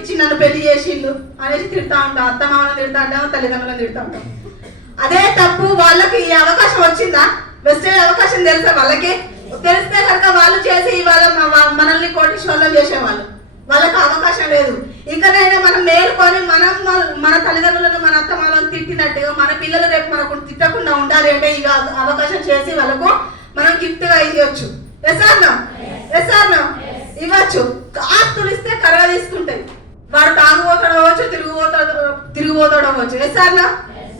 ఇచ్చి నన్ను పెళ్లి చేసిండు అనేసి తిడతా ఉంటాం, అత్త మామను తిడతా ఉంటాం, తల్లిదండ్రులను తిడతా ఉంటాం. అదే తప్పు. వాళ్ళకి ఈ అవకాశం వచ్చిందా? వెస్టేజ్ అవకాశం తెలుసా వాళ్ళకి? తెలిస్తే కనుక వాళ్ళు చేసి ఇవాళ మనల్ని కోటీశ్వరులను చేసేవాళ్ళు. వాళ్ళకి అవకాశం లేదు. ఇంకనైనా మనం మేలుకొని మనం మన తల్లిదండ్రులను మన అత్త మామలను తిట్టినట్టుగా మన పిల్లలు రేపు మనకు తిట్టకుండా ఉండాలి అంటే ఈ అవకాశం చేసి వాళ్ళకు మనం గిఫ్ట్ గా ఇవ్వచ్చు. ఇవ్వచ్చు. ఆస్తులు ఇస్తే కరగా తీసుకుంటాయి. వాడు తాగుపోతాడు అవ్వచ్చు, తిరిగిపోతాడు అవ్వచ్చు.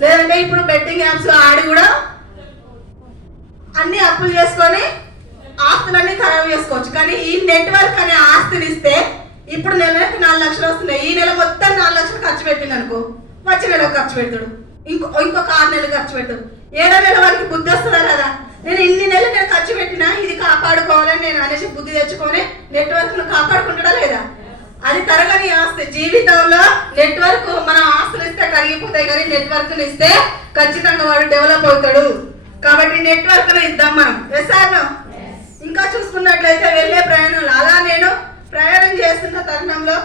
లేదంటే ఇప్పుడు బెట్టింగ్ యాప్స్ ఆడి కూడా అన్ని అప్పులు చేసుకొని ఆస్తులన్నీ ఖరాబ్ చేసుకోవచ్చు. కానీ ఈ నెట్వర్క్ అనే ఆస్తిని ఇస్తే ఇప్పుడు నెలకు 4 లక్షలు వస్తున్నాయి. ఈ నెల మొత్తం 4 లక్షలు ఖర్చు పెట్టింది అనుకో, వచ్చే నెలకు ఖర్చు పెడతాడు, ఇంకొక 6 నెలలు ఖర్చు పెడతాడు. 7వ నెల వారికి బుద్ధి వస్తుందా కదా, నేను ఇన్ని నెలలు నేను ఖర్చు పెట్టినా ఇది కాపాడుకోవాలని నేను అనేసి బుద్ధి తెచ్చుకొని నెట్వర్క్ ను కాపాడుకుంటాడా లేదా? అది తరగని ఆస్తి. జీవితంలో నెట్వర్క్ మనం ఆస్తులు ఇస్తే కరిగిపోతాయి, కానీ నెట్వర్క్ ని ఇస్తే ఖచ్చితంగా వాడు డెవలప్ అవుతాడు. కాబట్టి నెట్వర్క్ ను ఇద్దాం మనం. ఇంకా చూసుకున్నట్లయితే వెళ్ళే ప్రయాణాలు, అలా నేను ప్రయాణం చేస్తున్న తరుణంలో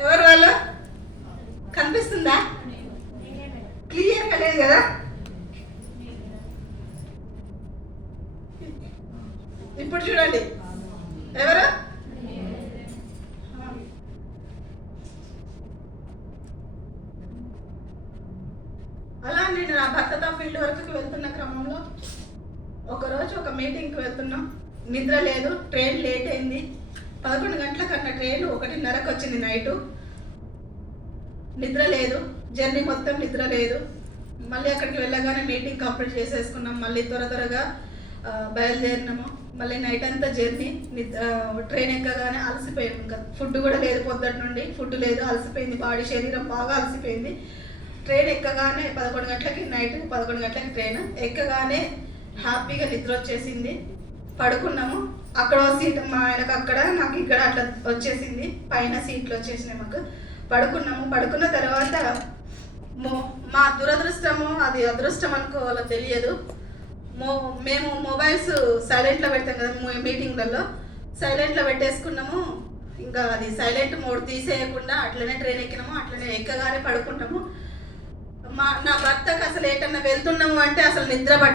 ఎవరు వాళ్ళు కనిపిస్తుందా? క్లియర్గా లేదు కదా? ఇప్పుడు చూడండి ఎవరు? అలా నేను నా భర్తతో ఫీల్డ్ వర్క్కి వెళ్తున్న క్రమంలో ఒకరోజు ఒక మీటింగ్కి వెళ్తున్నాం. నిద్ర లేదు, ట్రైన్ లేట్ అయింది. 11 గంటల కన్నా ట్రైన్ 1:30కి వచ్చింది నైటు. నిద్ర లేదు, జర్నీ మొత్తం నిద్ర లేదు. మళ్ళీ అక్కడికి వెళ్ళగానే మీటింగ్ కంప్లీట్ చేసేసుకున్నాం. మళ్ళీ త్వరగా బయలుదేరినాము. మళ్ళీ నైట్ అంతా జర్నీ. ట్రైన్ ఎక్కగానే అలసిపోయాము. ఇంకా ఫుడ్ కూడా లేదు, పొద్దుటి నుండి ఫుడ్ లేదు, అలసిపోయింది బాడీ, శరీరం బాగా అలసిపోయింది. ట్రైన్ ఎక్కగానే 11 గంటలకి, నైట్ 11 గంటలకి ట్రైన్ ఎక్కగానే హ్యాపీగా నిద్ర వచ్చేసింది. పడుకున్నాము. అక్కడ సీట్ మా ఆయనకు అక్కడ, నాకు ఇక్కడ అట్లా వచ్చేసింది. పైన సీట్లు వచ్చేసినాయి మాకు. పడుకున్నాము. పడుకున్న తర్వాత మా దురదృష్టము, అది అదృష్టం అనుకోవాలో తెలియదు, మేము మొబైల్స్ సైలెంట్లో పెడతాం కదా మీటింగ్లలో, సైలెంట్లో పెట్టేసుకున్నాము. ఇంకా అది సైలెంట్ మోడ్ తీసేయకుండా అట్లనే ట్రైన్ ఎక్కినాము. అట్లనే ఎక్కగానే పడుకుంటాము. నా భర్తకు అసలు ఏటన్నా వెళ్తున్నాము అంటే అసలు నిద్ర